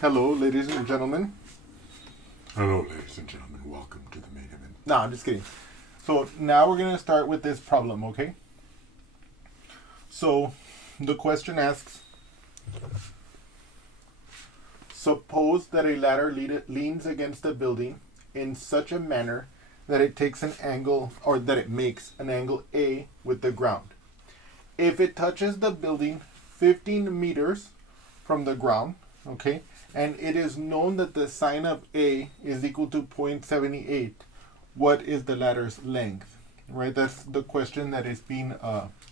Hello, ladies and gentlemen. Hello, ladies and gentlemen. Welcome to the main event. No, I'm just kidding. So now we're going to start with this problem, okay? So the question asks, suppose that a ladder leans against a building in such a manner that it takes an angle, or that it makes an angle A with the ground. If it touches the building 15 meters from the ground, okay, and it is known that the sine of A is equal to 0.78, what is the ladder's length? Right, that's the question that is being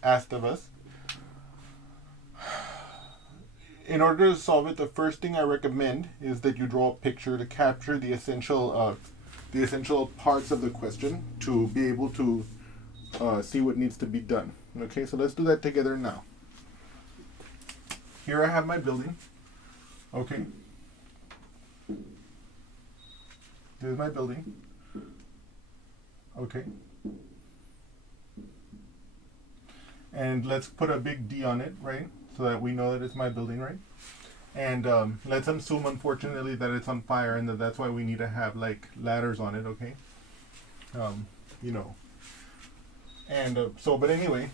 asked of us. In order to solve it, the first thing I recommend is that you draw a picture to capture the essential parts of the question to be able to see what needs to be done. Okay, so let's do that together now. Here I have my building. Okay. This is my building. Okay. And let's put a big D on it, right? So that we know that it's my building, right? And let's assume, unfortunately, that it's on fire and that's why we need to have like ladders on it, okay? You know. And but anyway,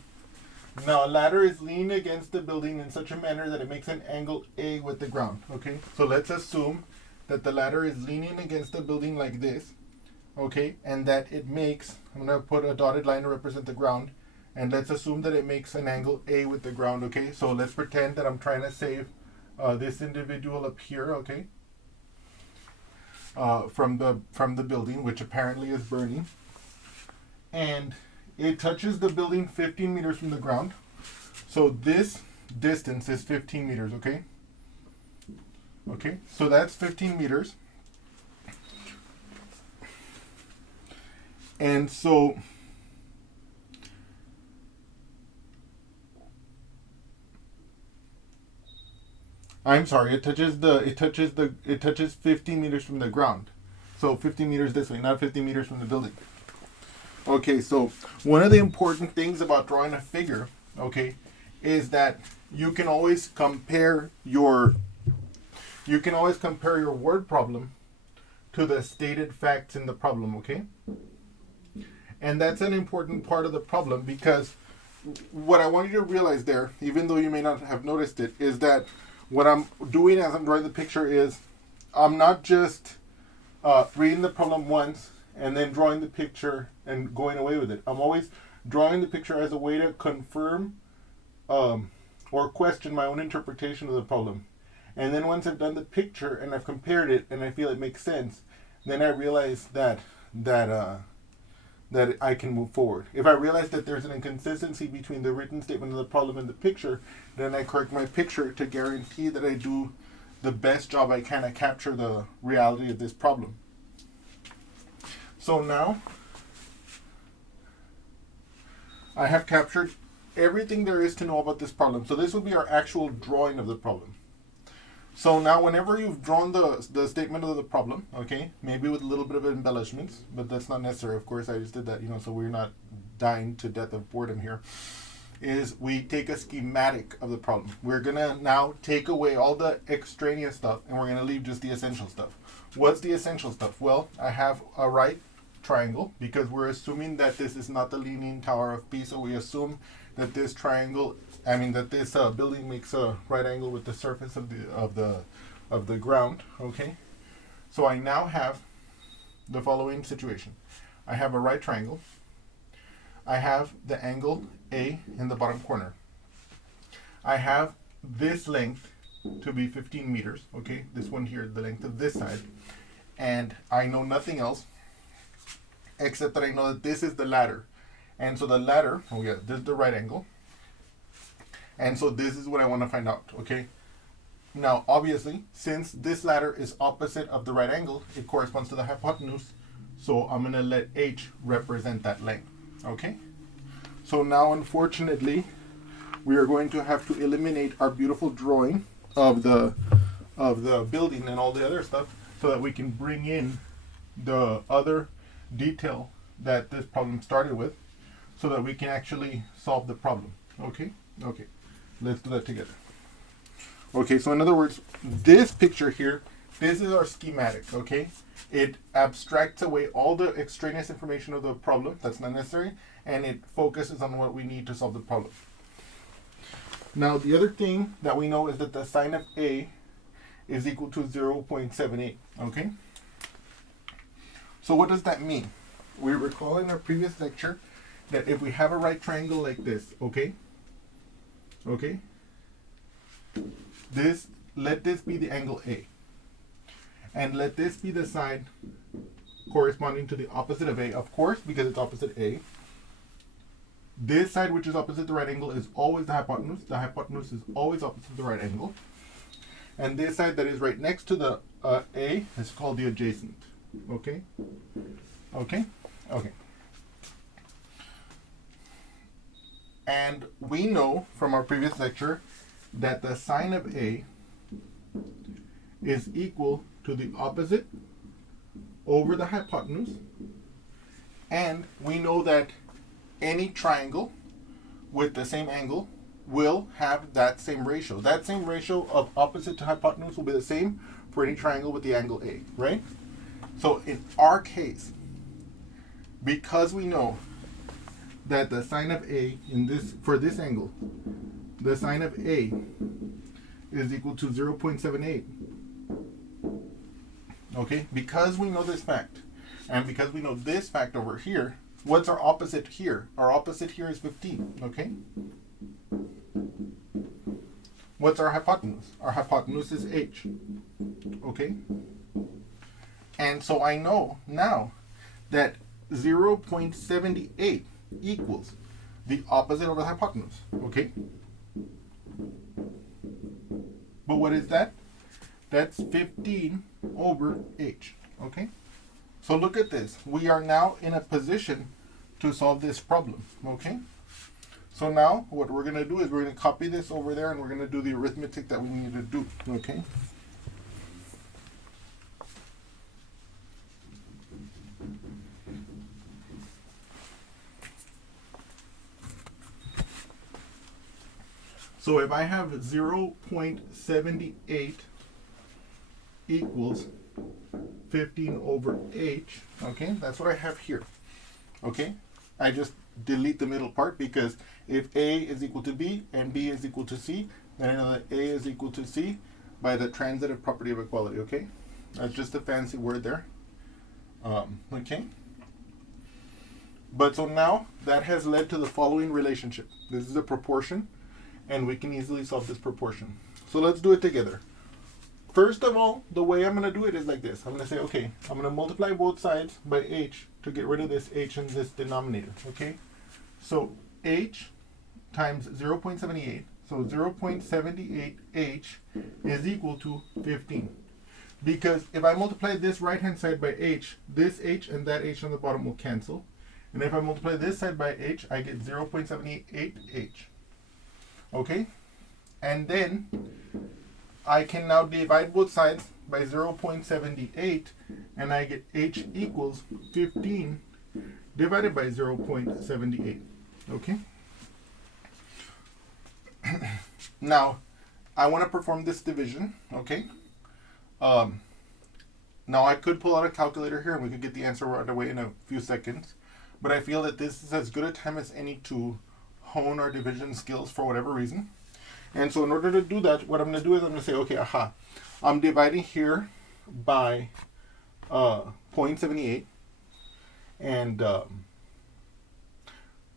now a ladder is leaning against the building in such a manner that it makes an angle A with the ground, okay? So let's assume that the ladder is leaning against the building like this, okay? And that it makes, I'm going to put a dotted line to represent the ground, and let's assume that it makes an angle A with the ground, okay? So let's pretend that I'm trying to save this individual up here, okay? From the building, which apparently is burning. And it touches the building 15 meters from the ground. So this distance is 15 meters, okay? Okay, so that's 15 meters. And so I'm sorry, it touches 15 meters from the ground. So 15 meters this way, not 15 meters from the building. Okay, so one of the important things about drawing a figure, okay, is that you can always compare your word problem to the stated facts in the problem, okay? And that's an important part of the problem, because what I want you to realize there, even though you may not have noticed it, is that what I'm doing as I'm drawing the picture is I'm not just reading the problem once and then drawing the picture and going away with it. I'm always drawing the picture as a way to confirm or question my own interpretation of the problem. And then once I've done the picture and I've compared it and I feel it makes sense, then I realize that I can move forward. If I realize that there's an inconsistency between the written statement of the problem and the picture, then I correct my picture to guarantee that I do the best job I can to capture the reality of this problem. So now I have captured everything there is to know about this problem. So this will be our actual drawing of the problem. So now whenever you've drawn the statement of the problem, okay, maybe with a little bit of embellishments, but that's not necessary, of course, I just did that, so we're not dying to death of boredom here, is we take a schematic of the problem. We're going to now take away all the extraneous stuff and we're going to leave just the essential stuff. What's the essential stuff? Well, I have a right triangle because we're assuming that this is not the Leaning Tower of Pisa. We assume that this building makes a right angle with the surface of the ground. Okay, so I now have the following situation. I have a right triangle. I have the angle A in the bottom corner. I have this length to be 15 meters. Okay, this one here, the length of this side, and I know nothing else except that I know that this is the ladder. And so the ladder, this is the right angle. And so this is what I want to find out, okay? Now, obviously, since this ladder is opposite of the right angle, it corresponds to the hypotenuse. So I'm going to let H represent that length, okay? So now, unfortunately, we are going to have to eliminate our beautiful drawing of the building and all the other stuff so that we can bring in the other detail that this problem started with, so that we can actually solve the problem. Okay? Okay. Let's do that together. Okay, so in other words, this picture here, this is our schematic, okay? It abstracts away all the extraneous information of the problem that's not necessary, and it focuses on what we need to solve the problem. Now, the other thing that we know is that the sine of A is equal to 0.78, okay? So what does that mean? We recall in our previous lecture that if we have a right triangle like this, okay? Okay? Let this be the angle A. And let this be the side corresponding to the opposite of A, of course, because it's opposite A. This side, which is opposite the right angle, is always the hypotenuse. The hypotenuse is always opposite the right angle. And this side that is right next to the A is called the adjacent. Okay? Okay? Okay. And we know from our previous lecture that the sine of A is equal to the opposite over the hypotenuse. And we know that any triangle with the same angle will have that same ratio. That same ratio of opposite to hypotenuse will be the same for any triangle with the angle A, right? So in our case, because we know that the sine of A for this angle, the sine of A is equal to 0.78. Okay, because we know this fact, and because we know this fact over here, what's our opposite here? Our opposite here is 15, okay? What's our hypotenuse? Our hypotenuse is h, okay? And so I know now that 0.78 equals the opposite over the hypotenuse, okay? But what is that? That's 15 over h, okay? So look at this. We are now in a position to solve this problem, okay? So now what we're going to do is we're going to copy this over there and we're going to do the arithmetic that we need to do, okay? So if I have 0.78 equals 15 over h, okay, that's what I have here, okay? I just delete the middle part because if A is equal to B and B is equal to C, then I know that A is equal to C by the transitive property of equality, okay? That's just a fancy word there, okay? But so now that has led to the following relationship. This is a proportion, and we can easily solve this proportion. So let's do it together. First of all, the way I'm going to do it is like this. I'm going to say, okay, I'm going to multiply both sides by h to get rid of this h in this denominator, okay? So h times 0.78, so 0.78h is equal to 15. Because if I multiply this right-hand side by h, this h and that h on the bottom will cancel. And if I multiply this side by h, I get 0.78h. Okay? And then I can now divide both sides by 0.78 and I get h equals 15 divided by 0.78. Okay? Now, I want to perform this division. Okay? Now I could pull out a calculator here and we could get the answer right away in a few seconds. But I feel that this is as good a time as any to hone our division skills for whatever reason. And so in order to do that, what I'm going to do is I'm going to say, okay, I'm dividing here by 0.78. And,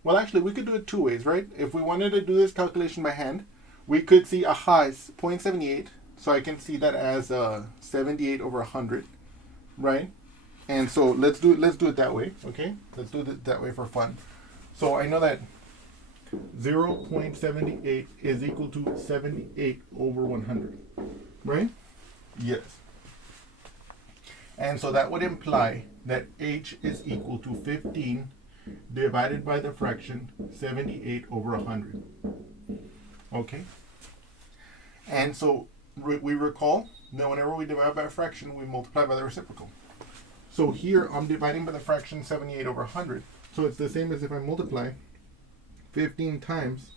well, actually, we could do it two ways, right? If we wanted to do this calculation by hand, we could see, it's 0.78. So I can see that as 78 over 100, right? And so let's do it that way, okay? Let's do it that way for fun. So I know that 0.78 is equal to 78 over 100, right? Yes. And so that would imply that h is equal to 15 divided by the fraction 78 over 100. Okay? And so we recall that whenever we divide by a fraction, we multiply by the reciprocal. So here I'm dividing by the fraction 78 over 100. So it's the same as if I multiply 15 times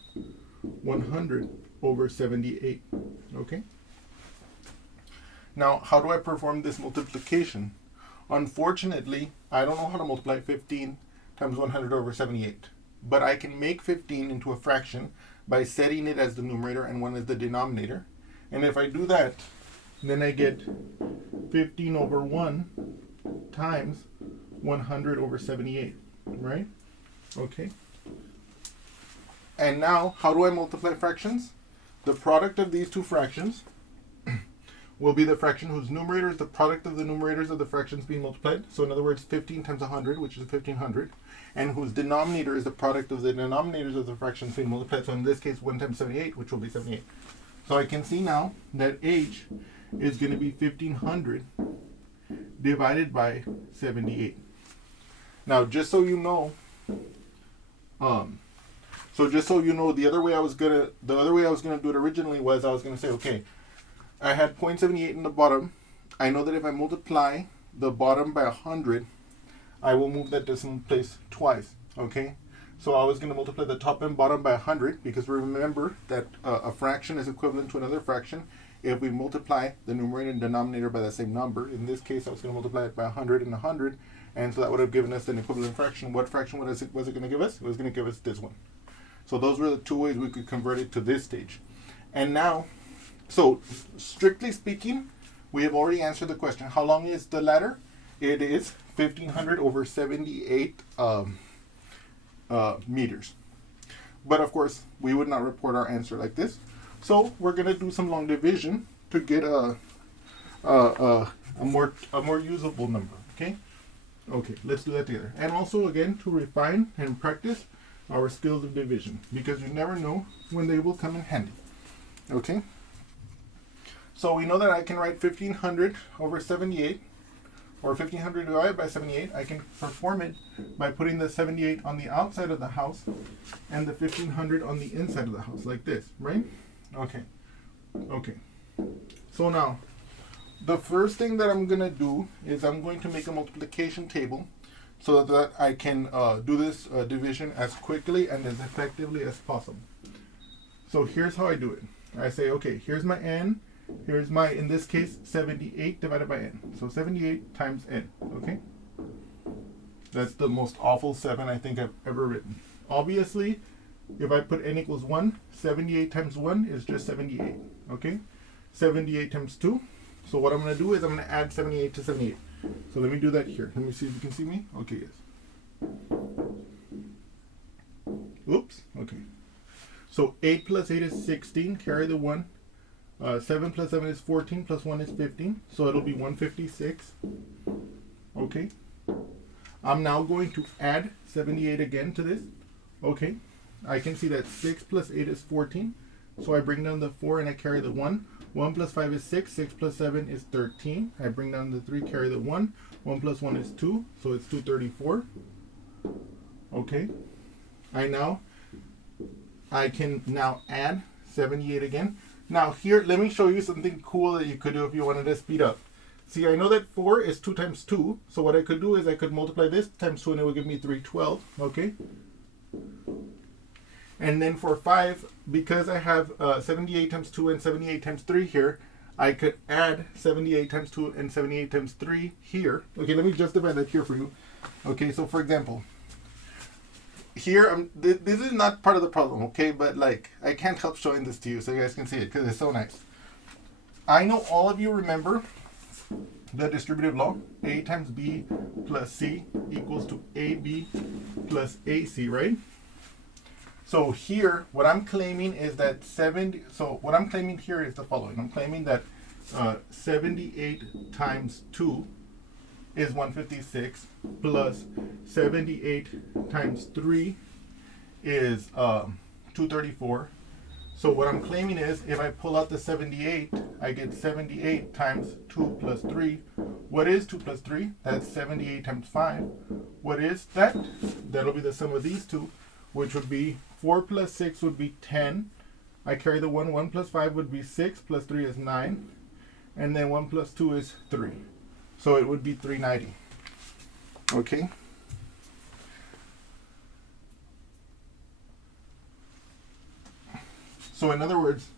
100 over 78. Okay? Now, how do I perform this multiplication? Unfortunately, I don't know how to multiply 15 times 100 over 78. But I can make 15 into a fraction by setting it as the numerator and 1 as the denominator. And if I do that, then I get 15 over 1 times 100 over 78, right? Okay. And now, how do I multiply fractions? The product of these two fractions will be the fraction whose numerator is the product of the numerators of the fractions being multiplied. So in other words, 15 times 100, which is 1500, and whose denominator is the product of the denominators of the fractions being multiplied. So in this case, 1 times 78, which will be 78. So I can see now that h is going to be 1500 divided by 78. Now, just so you know, the other way I was gonna do it originally was I was gonna say, okay, I had 0.78 in the bottom. I know that if I multiply the bottom by 100, I will move that decimal place twice. Okay, so I was going to multiply the top and bottom by 100 because remember that a fraction is equivalent to another fraction if we multiply the numerator and denominator by the same number. In this case, I was going to multiply it by 100 and 100, and so that would have given us an equivalent fraction. What fraction was it going to give us? It was going to give us this one. So those were the two ways we could convert it to this stage. And now, so strictly speaking, we have already answered the question. How long is the ladder? It is 1500 over 78 meters. But of course, we would not report our answer like this. So we're going to do some long division to get a more usable number. Okay. Okay. Let's do that together. And also again to refine and practice our skills of division, because you never know when they will come in handy. Okay. So we know that I can write 1500 over 78. Or 1500 divided by 78, I can perform it by putting the 78 on the outside of the house and the 1500 on the inside of the house, like this, right? Okay. Okay. So now, the first thing that I'm going to do is I'm going to make a multiplication table so that I can do this division as quickly and as effectively as possible. So here's how I do it. I say, okay, here's my n. Here's my, in this case, 78 divided by n. So 78 times n, okay? That's the most awful 7 I think I've ever written. Obviously, if I put n equals 1, 78 times 1 is just 78, okay? 78 times 2. So what I'm going to do is I'm going to add 78 to 78. So let me do that here. Let me see if you can see me. Okay, yes. Oops, okay. So 8 plus 8 is 16, carry the 1. 7 plus 7 is 14, plus 1 is 15, so it'll be 156. Okay. I'm now going to add 78 again to this. Okay. I can see that 6 plus 8 is 14, so I bring down the 4 and I carry the 1. 1 plus 5 is 6, 6 plus 7 is 13. I bring down the 3, carry the 1. 1 plus 1 is 2, so it's 234. Okay. I can now add 78 again. Now here, let me show you something cool that you could do if you wanted to speed up. See, I know that 4 is 2 times 2. So what I could do is I could multiply this times 2 and it will give me 312. Okay. And then for 5, because I have 78 times 2 and 78 times 3 here, I could add 78 times 2 and 78 times 3 here. Okay, let me justify that here for you. Okay, so for example, here, this is not part of the problem, okay? But like, I can't help showing this to you so you guys can see it because it's so nice. I know all of you remember the distributive law. A times B plus C equals to AB plus AC, right? So here, what I'm claiming is that what I'm claiming here is the following. I'm claiming that 78 times 2 is 156 plus 78 times 3 is 234. So what I'm claiming is if I pull out the 78, I get 78 times 2 plus 3. What is 2 plus 3? That's 78 times 5. What is that? That'll be the sum of these two, which would be 4 plus 6 would be 10. I carry the 1. 1 plus 5 would be 6 plus 3 is 9. And then 1 plus 2 is 3. So it would be 390. Okay. So in other words,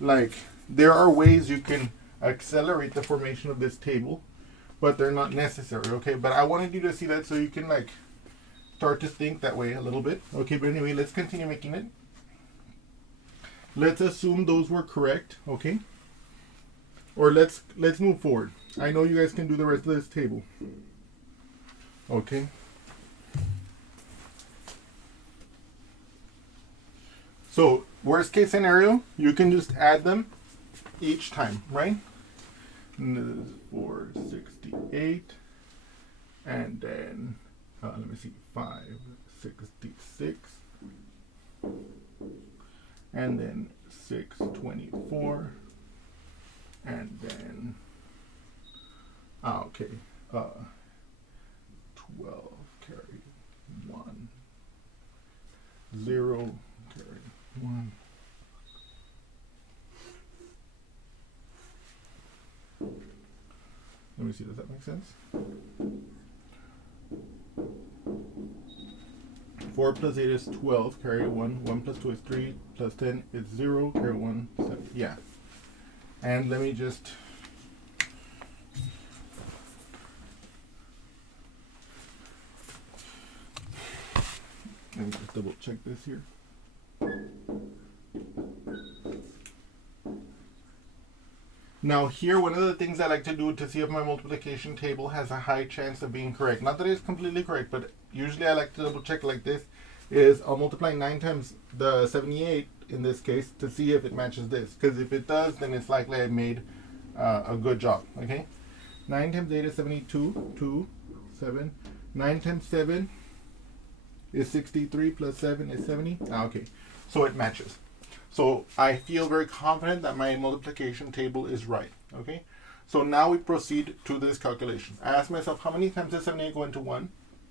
like, there are ways you can accelerate the formation of this table, but they're not necessary, okay? But I wanted you to see that so you can, like, start to think that way a little bit. Okay, but anyway, let's continue making it. Let's assume those were correct, okay? Or let's move forward. I know you guys can do the rest of this table. Okay? So, worst case scenario, you can just add them each time, right? And this is 468. And then, let me see, 566. And then 624. And then, okay, 12 carry 1. 0 carry 1. Let me see, does that make sense? 4 plus 8 is 12, carry 1. 1 plus 2 is 3, plus 10 is 0, carry 1, 7. Yeah. And let me just double check this here. Now here, one of the things I like to do to see if my multiplication table has a high chance of being correct, not that it's completely correct, but usually I like to double check like this, is I'll multiply 9 times the 78 in this case to see if it matches this. Because if it does, then it's likely I made a good job, okay? 9 times 8 is 72, 2, 7. 9 times 7 is 63, plus 7 is 70. Okay, so it matches. So I feel very confident that my multiplication table is right, okay? So now we proceed to this calculation. I ask myself, how many times does 78 go into 1?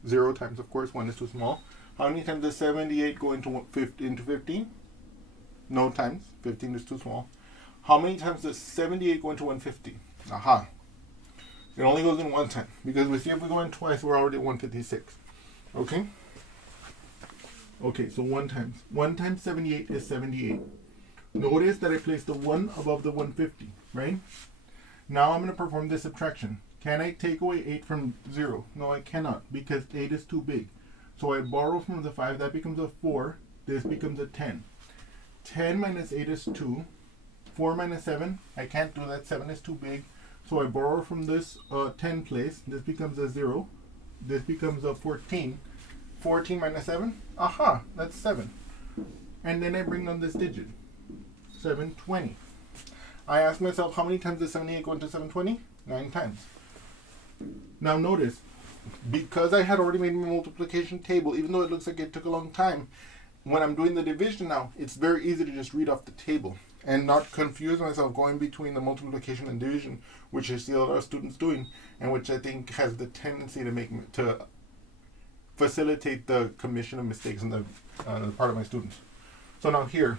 0 times, of course, 1 is too small. How many times does 78 go into 15? No times, 15 is too small. How many times does 78 go into 150? Aha. It only goes in one time, because we see if we go in twice, we're already at 156. Okay? Okay, so 1 times. 1 times 78 is 78. Notice that I placed the 1 above the 150, right? Now I'm going to perform this subtraction. Can I take away 8 from 0? No, I cannot, because 8 is too big. So I borrow from the 5, that becomes a 4, this becomes a 10. 10 minus 8 is 2. 4 minus 7, I can't do that, 7 is too big. So I borrow from this 10 place, this becomes a 0. This becomes a 14. 14 minus 7, aha, that's 7. And then I bring down this digit, 720. I ask myself, how many times does 78 go into 720? 9 times. Now notice, because I had already made my multiplication table, even though it looks like it took a long time, when I'm doing the division now, it's very easy to just read off the table and not confuse myself going between the multiplication and division, which I see a lot of students doing, and which I think has the tendency to facilitate the commission of mistakes on the part of my students. So now here,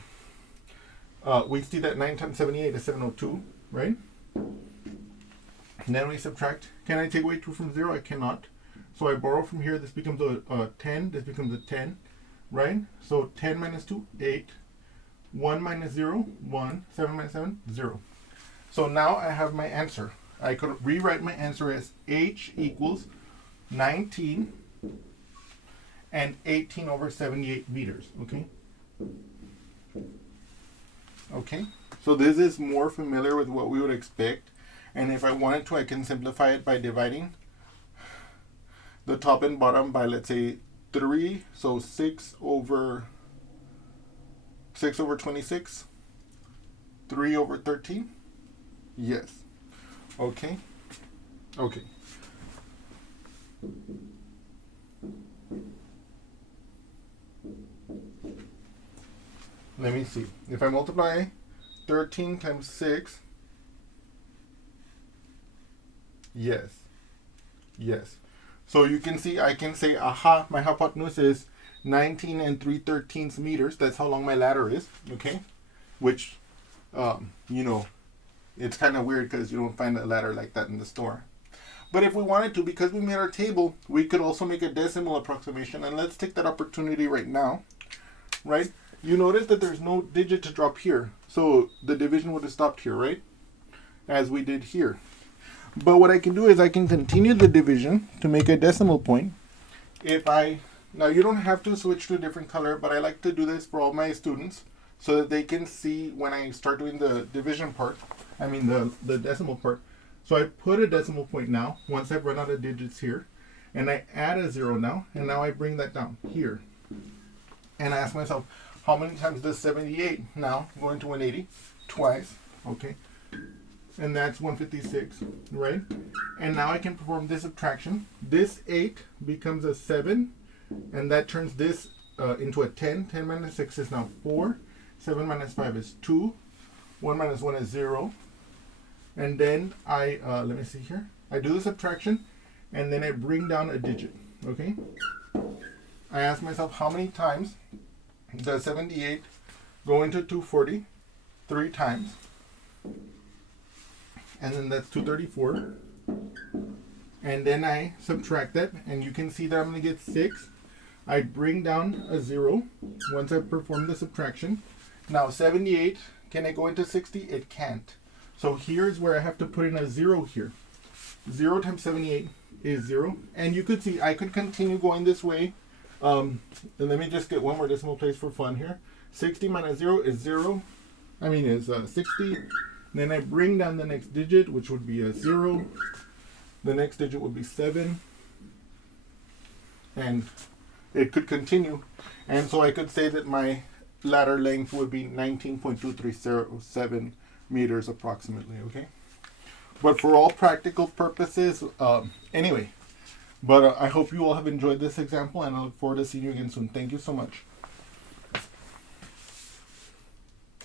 we see that 9 times 78 is 702, right? And then we subtract. Can I take away 2 from 0? I cannot. So I borrow from here. This becomes a 10. This becomes a 10, right? So 10 minus 2, 8. 1 minus 0, 1. 7 minus 7, 0. So now I have my answer. I could rewrite my answer as H equals 19 and 18 over 78 meters, okay? Okay, so this is more familiar with what we would expect. And if I wanted to, I can simplify it by dividing the top and bottom by, let's say, 3. So 6 over 26. 3 over 13. Yes. Okay. Okay. Let me see. If I multiply 13 times 6, yes. Yes. So you can see, I can say, aha, my hypotenuse is 19 and 3/13 meters. That's how long my ladder is, okay? Which, you know, it's kind of weird because you don't find a ladder like that in the store. But if we wanted to, because we made our table, we could also make a decimal approximation. And let's take that opportunity right now, right? you notice that there's no digit to drop here. So the division would have stopped here, right? As we did here. But what I can do is I can continue the division to make a decimal point. Now you don't have to switch to a different color, but I like to do this for all my students so that they can see when I start doing the division part, the decimal part. So I put a decimal point now, once I've run out of digits here, and I add a 0 now, and now I bring that down here. And I ask myself, how many times does 78 now go into 180? Twice, okay? And that's 156, right? And now I can perform this subtraction. This 8 becomes a 7, and that turns this into a 10. 10 minus 6 is now 4. 7 minus 5 is 2. 1 minus 1 is 0. And then I, let me see here. I do the subtraction, and then I bring down a digit, okay? I ask myself, how many times does 78 go into 240? 3 times. And then that's 234. And then I subtract that, and you can see that I'm going to get 6. I bring down a 0 once I perform the subtraction. Now 78, can it go into 60? It can't. So here's where I have to put in a 0 here. 0 times 78 is 0. And you could see I could continue going this way. And let me just get one more decimal place for fun here. 60 minus 0 is 60. Then I bring down the next digit, which would be a 0. The next digit would be 7. And it could continue. And so I could say that my ladder length would be 19.2307 meters approximately, okay? But for all practical purposes, anyway. But I hope you all have enjoyed this example, and I look forward to seeing you again soon. Thank you so much.